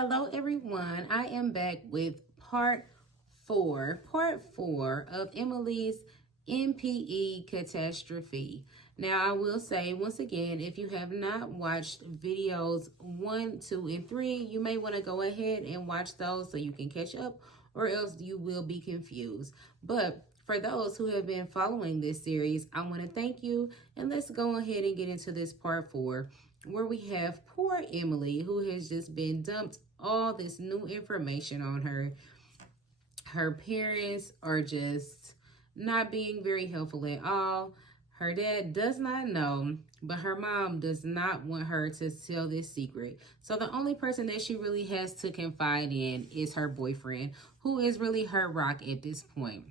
Hello, everyone. I am back with part four of Emily's MPE catastrophe. Now, I will say once again, if you have not watched videos 1, 2, and 3, you may want to go ahead and watch those so you can catch up, or else you will be confused. But for those who have been following this series, I want to thank you, and let's go ahead and get into this part 4, where we have poor Emily, who has just been dumped all this new information on her. Her parents are just not being very helpful at all. Her dad does not know, but her mom does not want her to tell this secret. So the only person that she really has to confide in is her boyfriend, who is really her rock at this point.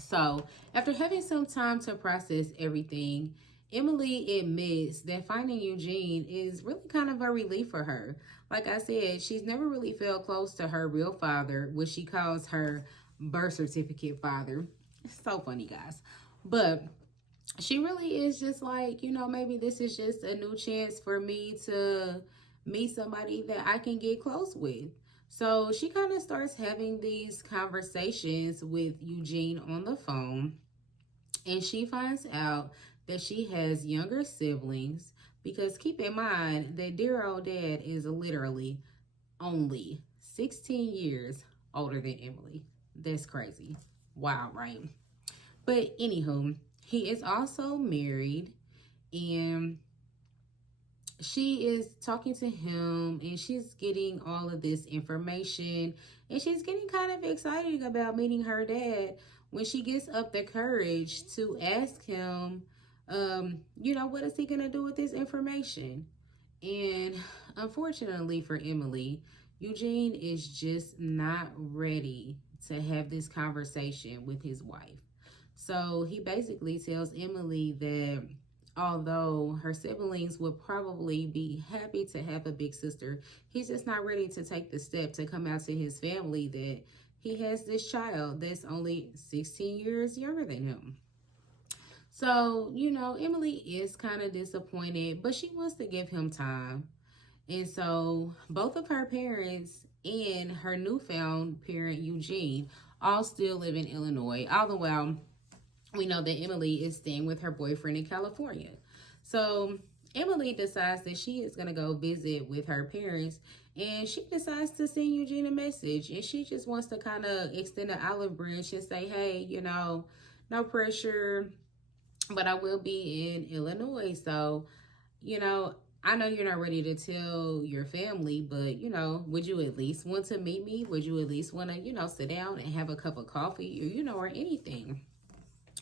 So after having some time to process everything, Emily admits that finding Eugene is really kind of a relief for her. Like I said, she's never really felt close to her real father, which she calls her birth certificate father. It's so funny, guys. But she really is just like, maybe this is just a new chance for me to meet somebody that I can get close with. So she kind of starts having these conversations with Eugene on the phone, and she finds out that she has younger siblings, because keep in mind that dear old dad is literally only 16 years older than Emily. That's crazy. Wow, right? But anywho, he is also married, and she is talking to him, and she's getting all of this information, and she's getting kind of excited about meeting her dad when she gets up the courage to ask him, what is he going to do with this information? And unfortunately for Emily, Eugene is just not ready to have this conversation with his wife. So he basically tells Emily that although her siblings would probably be happy to have a big sister, he's just not ready to take the step to come out to his family that he has this child that's only 16 years younger than him. So, Emily is kind of disappointed, but she wants to give him time. And so both of her parents and her newfound parent, Eugene, all still live in Illinois. All the while, we know that Emily is staying with her boyfriend in California. So Emily decides that she is going to go visit with her parents, and she decides to send Eugene a message, and she just wants to kind of extend an olive branch and say, hey, no pressure, but I will be in Illinois. So, I know you're not ready to tell your family, but, would you at least want to meet me? Would you at least want to, sit down and have a cup of coffee or anything?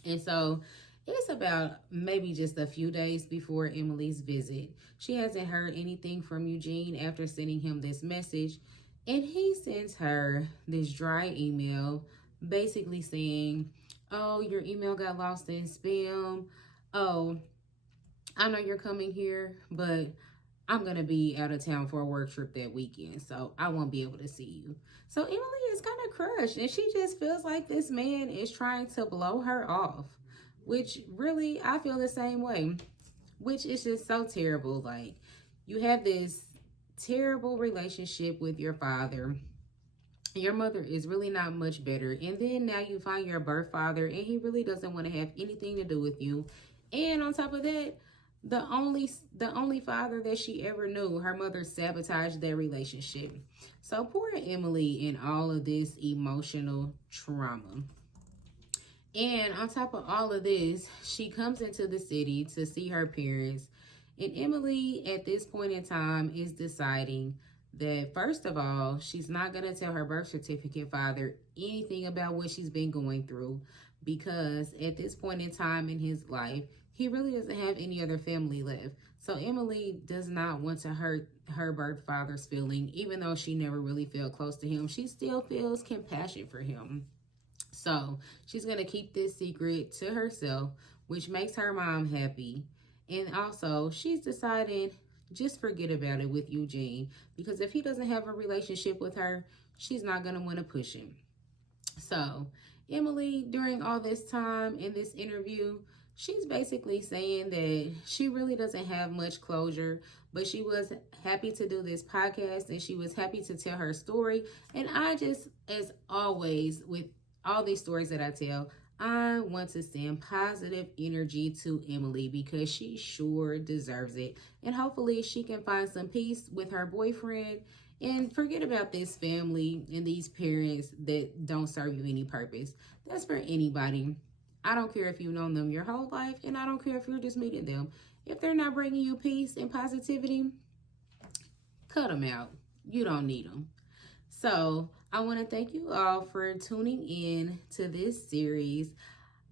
And so it's about maybe just a few days before Emily's visit. She hasn't heard anything from Eugene after sending him this message. And he sends her this dry email basically saying, oh, your email got lost in spam. Oh, I know you're coming here, but I'm going to be out of town for a work trip that weekend, so I won't be able to see you. So Emily is kind of crushed, and she just feels like this man is trying to blow her off, which really, I feel the same way, which is just so terrible. Like, you have this terrible relationship with your father. Your mother is really not much better, and then now you find your birth father, and he really doesn't want to have anything to do with you. And on top of that, the only father that she ever knew, her mother sabotaged their relationship. So poor Emily in all of this emotional trauma. And on top of all of this, she comes into the city to see her parents. And Emily, at this point in time, is deciding that, first of all, she's not going to tell her birth certificate father anything about what she's been going through, because at this point in time in his life, he really doesn't have any other family left. So Emily does not want to hurt her birth father's feeling, even though she never really felt close to him. She still feels compassion for him. So she's going to keep this secret to herself, which makes her mom happy. And also, she's decided just forget about it with Eugene, because if he doesn't have a relationship with her, she's not going to want to push him. So Emily, during all this time in this interview, she's basically saying that she really doesn't have much closure, but she was happy to do this podcast and she was happy to tell her story. And I just, as always, with all these stories that I tell, I want to send positive energy to Emily because she sure deserves it. And hopefully she can find some peace with her boyfriend and forget about this family and these parents that don't serve you any purpose. That's for anybody. I don't care if you've known them your whole life, and I don't care if you're just meeting them. If they're not bringing you peace and positivity, cut them out. You don't need them. So I want to thank you all for tuning in to this series.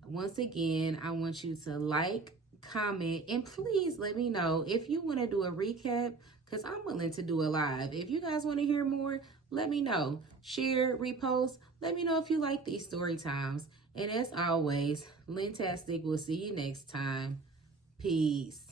Once again, I want you to like, comment, and please let me know if you want to do a recap, because I'm willing to do a live. If you guys want to hear more, let me know. Share, repost. Let me know if you like these story times. And as always, Lintastic will see you next time. Peace.